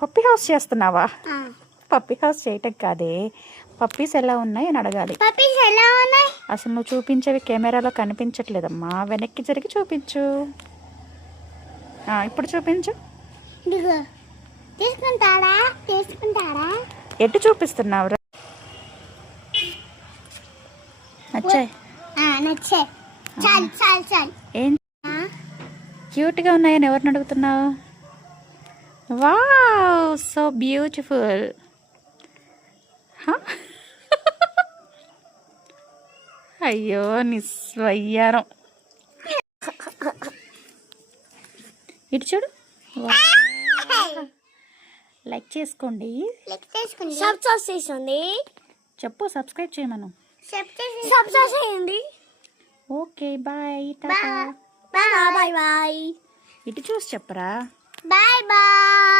Puppy house చేస్తున్నావా? Puppy house చేయటం కాదే, పప్పీస్ ఎలా ఉన్నాయి అని అడగాలి. అసలు నువ్వు చూపించేవి కెమెరాలో కనిపించట్లేదమ్మా, వెనక్కి జరిగి చూపించు. ఇప్పుడు చూపించు. ఎటు చూపిస్తున్నావు? నచ్చాయి? ఏం క్యూట్గా ఉన్నాయని ఎవరిని అడుగుతున్నావు? Wow, so beautiful. అయ్యో నిస్వయ్యారం. ఇటు చూడు. లైక్ చేసుకోండి. చెప్పు, సబ్స్క్రైబ్ చేయమను. Okay, bye. Bye bye. ఇటు చూసి చెప్పరా. Bye bye.